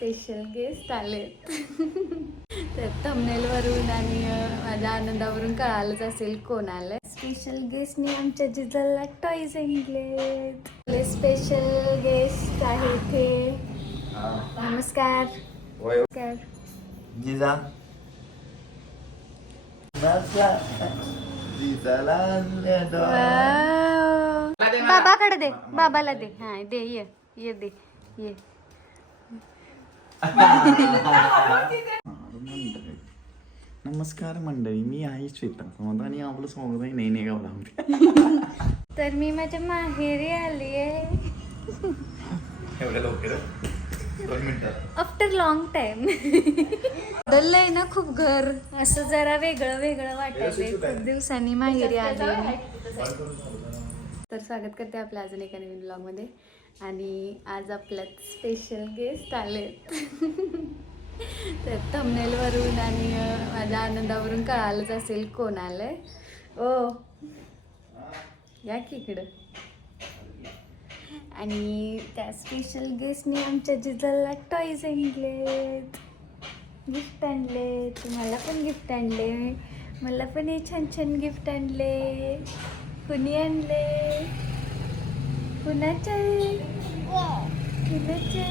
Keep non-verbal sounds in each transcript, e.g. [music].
Special guest आलेत. तर thumbnail वरून आणि माझ्या आनंदावरून कळालंच असेल कोण आलंय. स्पेशल गेस्टने आमच्या जिजाला टॉईज आणलेत. आपले स्पेशल गेस्ट आहे ते. नमस्कार. वय नमस्कार. जिजा. बाबाकडे दे. बाबाला दे. हा दे ये. ये दे. ये. नमस्कार मंडळी मी आहे श्वेता. समजा आणि आपलं स्वागत आहे नाही नाही गावला तर मी माझ्या माहेरी आली आहे एवढ्या लवकर? दोन मिनिटात आफ्टर लॉंग टाइम बदललंय ना खूप घर. असं जरा वेगळं वेगळं वाटायचंय खूप दिवसांनी माहेरी आली मी. तर स्वागत करते आपल्या अजून एका नवीन ब्लॉगमध्ये आणि आज आपल्यात स्पेशल गेस्ट आलेत. तर थमनेलवरून आणि माझ्या आनंदावरून कळालंच असेल कोण आलंय. ओ या की इकडं. आणि त्या स्पेशल गेस्टने आमच्या जिजाला टॉईज आणलेत. गिफ्ट आणले तुम्हाला पण गिफ्ट आणले. मला पण हे छान छान गिफ्ट आणले. कुणी आणले? कुणाचे कुणाचे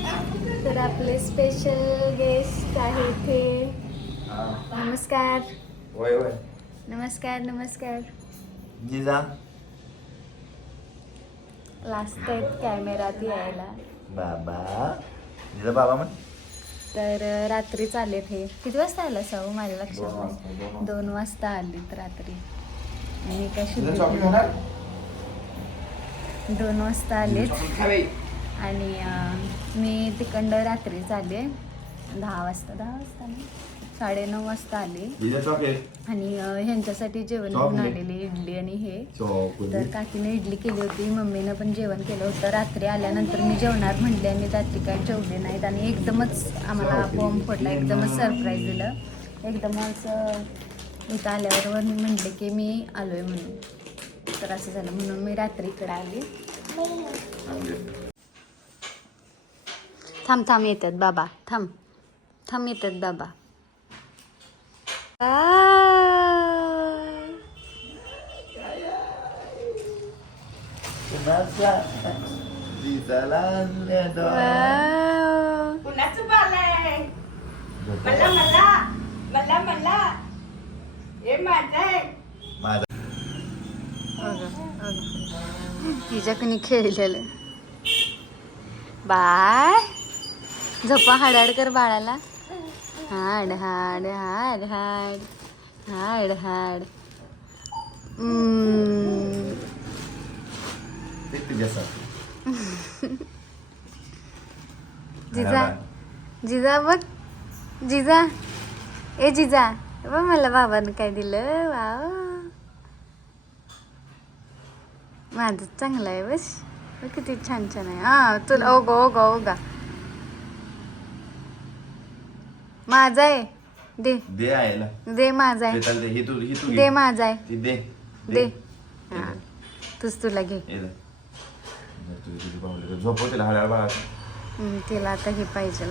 तर आपले स्पेशल गेस्ट आहे ते नमस्कार. वय वय नमस्कार नमस्कार. जिजा. लास्ट आहेत कॅमेरात यायला. बाबा. जिजा बाबा म्हण. तर अ, रात्रीच आलेत हे. किती वाजता आलं साऊ माझ्या दोन लक्षात नाही दोन वाजता. आलीत रात्री. आणि काय जिजा शुद्ध चॉकलेट होणार दोन वाजता आलेत. आणि मी तिकडं रात्रीच आले दहा वाजता दहा वाजता नाही साडेनऊ वाजता आले. आणि ह्यांच्यासाठी जेवण घेऊन चॉकलेट. आलेले इडली आणि हे. तर चॉकलेट काकीने इडली केली होती मम्मीनं पण जेवण केलं होतं. रात्री आल्यानंतर मी जेवणार म्हटले आणि रात्री काय जेवले नाहीत. आणि एकदमच आम्हाला बॉम्ब फोडला एकदमच सरप्राईज दिलं. एकदमच इथं आल्यावर म्हटले की मी आलो आहे म्हणून. तर असं झालं. म्हणून मी रात्री इकडे आली. थांब थांब येतात बाबा. थांब. थांब येतात बाबा. मला मला मला मला. हे माझं आहे. माझा हिच्याकडे खेळलेलं. बाय झोपा हाडाड कर बाळाला. हाड हाड हाड हाड. हाड हाड. जिजा. जिजा बघ. जिजा. ए जिजा. बघ मला बाबानं काय दिलं. वाव. माझं चांगलं आहे बस. किती छान छान आहे. हा तुला ओ गो ओ गो ओ गा माझा आहे. दे. दे आयला दे माझा आहे. दे ही तू ही तू घे. दे माझा आहे. ती दे. दे. हा तूच तुला घे. झोपव तिला बाळा आता हे पाहिजे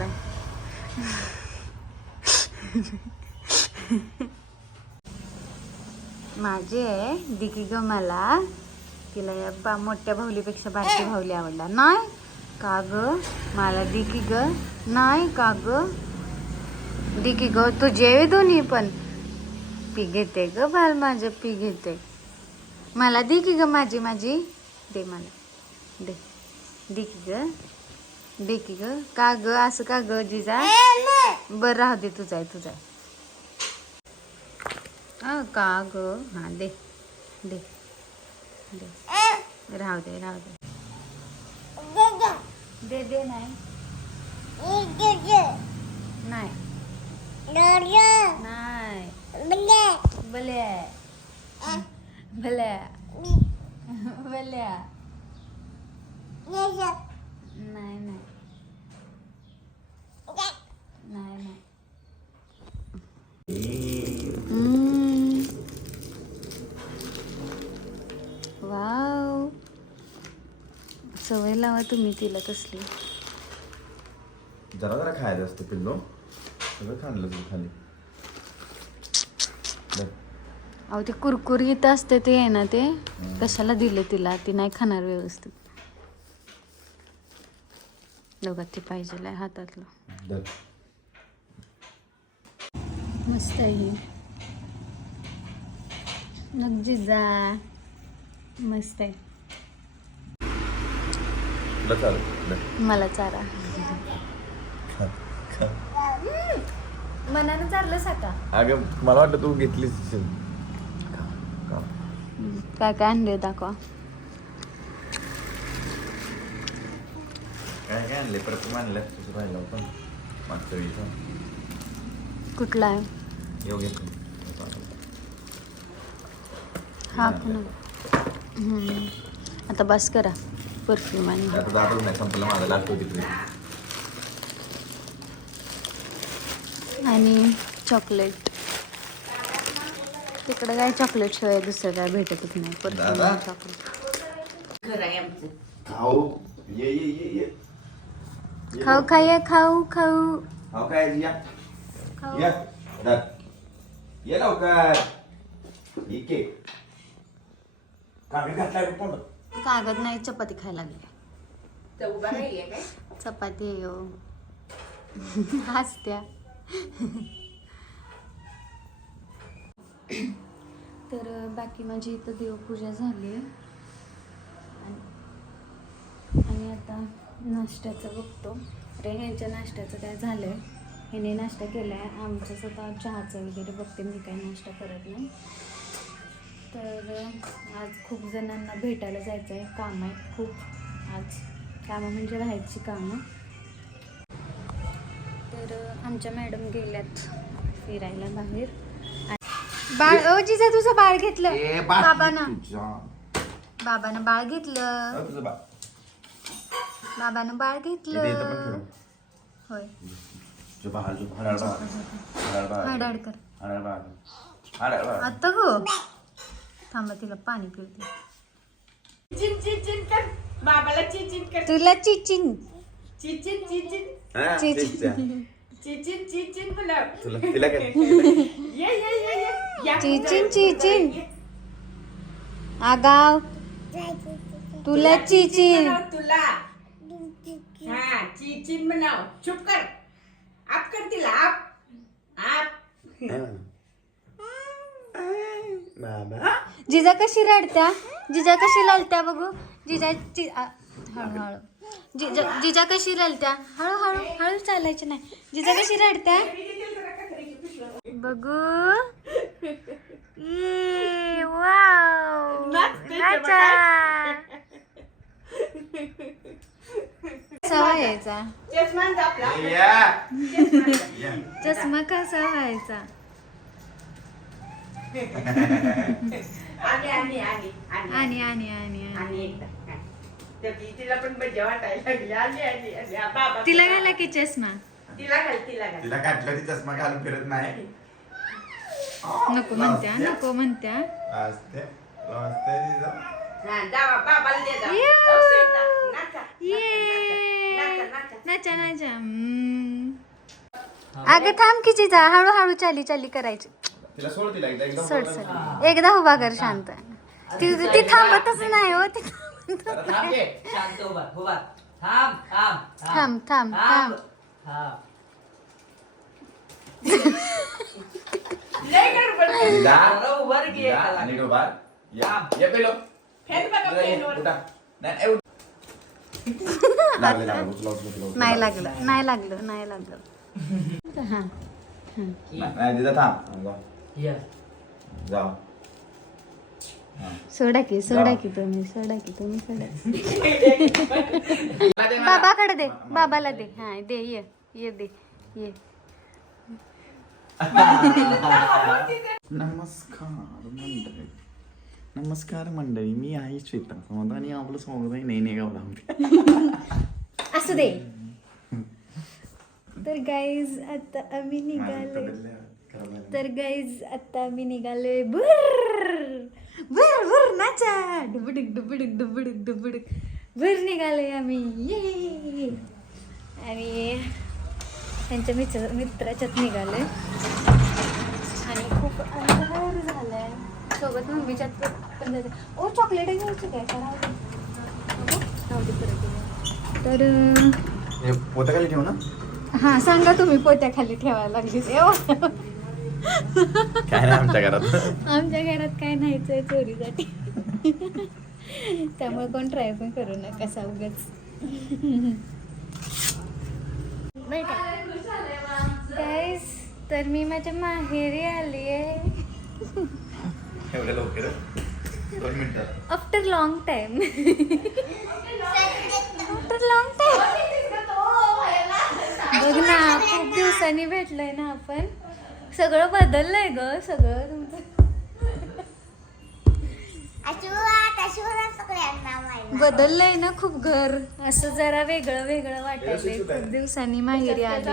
माझी आहे दिकी ग मला. तिला या बा मोठ्या भाऊलीपेक्षा बारकी भाऊली आवडला. नाही का ग? मला दिकी ग. नाही का ग? दिकी ग. तुझे दोन्ही पण. पी घेते ग बाल माझं पी घेते. मला दे की ग माझी माझी. दे मला. दे. दे की ग. दे की ग. का ग? असं का ग जिजा? बर राहू दे. तुझा आहे तुझा आहे अ, का ग? हा दे. दे. दे राहू दे राहू दे दे दे नाही नाही नाही भल्या भल्या भल्या नाही नाही नाही नाही सवय लावा तुम्ही तिला कसली जरा जरा खायचं असतं पिल्लो. सगळं खाल्लं तुझं खाली. बघ. अहो ते कुरकुरीत असते ते आहे ना ते. कशाला दिले तिला? ती नाही खाणार व्यवस्थित. दोघात ते पाहिजे हातातलं. धर. मस्त आहे ही. नगजी जा मस्त आहे. तुला. मला चारा. मनानं चारलं साका अगं मला वाटतं तू घेतलीस. काय काय आणले दाखवा. काय काय आणले परत आणलं तुझं राहिलं मागच्या कुठला आहे? येऊ हा पुन्हा. हम्म. आता बस करा. परफ्यूम आणि आता जातच नाही संपलं माझं लागतो तिकडे आणि चॉकलेट तिकडे काय चॉकलेट शिवाय दुसरं काय भेटतच नाही परफ्यूम दादा? चॉकलेट घर आहे आमचं. खाऊ. ये ये ये ये. ये. खाऊ खाऊया खाऊ खाऊ. खाऊ काय या. खाऊ. या. ये लवकर. केक. कागद घातलाय तोंडात. कागद नाही चपाती खायला लागली. काय? चपाती आहे हो. [laughs] हसत्या. तर बाकी माझी इथं देवपूजा झाली आहे आणि- आणि आता नाश्त्याचं बघतो. अरे ह्यांच्या नाश्त्याचं काय झालं आहे ह्याने नाश्ता केला आहे आमचं स्वतः चहाचं वगैरे बघते. मी काही नाश्ता करत नाही. तर आज खूप जणांना भेटायला जायचं आहे काम आहेत खूप. आज कामं म्हणजे राहायची कामं. तर आमच्या मॅडम गेल्यात फिरायला बाहेर. बाळ ओ जिजा तुझं बाळ घेतलं. बाबानं. बाबानं बाळ घेतलं. बाबानं बाळ घेतलं. होय. हाडाड कर. आता गो? थांबा तिला पाणी पिवते चिन चिन चिन कर. बाबाला चिन चिन कर. तुला चिचिन चिचिन चिचिन हा, चिचिन. चिचिच्या. चिचिन चिचिन बोला तुला तिला काय? ये ये ये ये. या चिचिन, पुढं, चिचिन. पुढं, ये. आगाव. तुला चिचिन म्हणाव तुला. हा चिचिन म्हणाव चुप कर. आप कर तिला आप. आप. बाबा [laughs] जिजा कशी रडत्या? जिजा कशी लालत्या बघू? जिजा हळूहळू. जिजा जिजा कशी रडत्या हळूहळू हळू चालायचं नाही. जिजा कशी रडत्या? बघू. कसा व्हायचा. चष्मा कसा व्हायचा? [laughs] आणि आणि आणि तिला गेला घाला की चष्मा? तिला घाल तिला तिला ती चष्मा घालून फिरत नाही. नको म्हणत्या नको म्हणत्या. नाचा, अगं थांब की जिजा हळूहळू चाली चाली करायची. तिला सोड तिला एकदा एकदा सोड बोलायला सोड एकदा उभा कर शांत ती ती थांबतच नाही हो ती थांब घे. शांत उभा उभा थांब थांब थांब थांब थांब थांब लय गडबड केली. जा. जरा उभा रे की जा, एकाला. आणि डोबा. या ये पेलो फेर बघा तुला ये, फेरवर. उठा. नाही, उठ. लागले लागले उचला, उचला, उचला, उचला. नाही लागलं नाही लागलं नाही लागलं हा नाही, नाही तिथं थांब. ये. जाऊ हा. सोडा की सोडा की तुम्ही सोडा की तुम्ही सोडा [laughs] बाबाकडे दे बाबाला दे. हा दे ये ये दे ये. नमस्कार मंडळी. नमस्कार मंडळी मी आहे श्वेता समोर आणि आपलं स्वागत आहे नाही नाही गावला असू दे. तर गाईज आता आम्ही निघालो तर गाईज आता आम्ही निघालोय भुर भुर भुर नाचा डुबडुक डुबडुक डुबडुक डुबडुक भुर निघालोय आम्ही ये आणि त्यांच्या मित्र मित्राच्यात निघाले आणि खूप अंधार झालाय. सोबत मम्मीच्यात पण जायचं ओ चॉकलेट घ्यायची काय? का राहू दे. नको? राहू दे परत येऊया. तर अं, पोताखाली ठेवू ना? हा सांगा तुम्ही पोत्याखाली ठेवायला लागली ते ओ. काय नाही आमच्या घरात. आमच्या घरात काय नाहीच आहे चोरीसाठी त्यामुळे कोण ट्राय पण करू नका उगाच. Guys, तर मी माझ्या माहेरी आली आहे. एवढ्या लवकर? दोन मिनिटात after long time after long time बघ ना खूप दिवसांनी भेटलोय ना आपण. सगळं बदललंय ग सगळं तुमचं. बदललंय ना खूप घर. असं जरा वेगळं वेगळं वाटायलंय. खूप दिवसांनी माहेरी आली.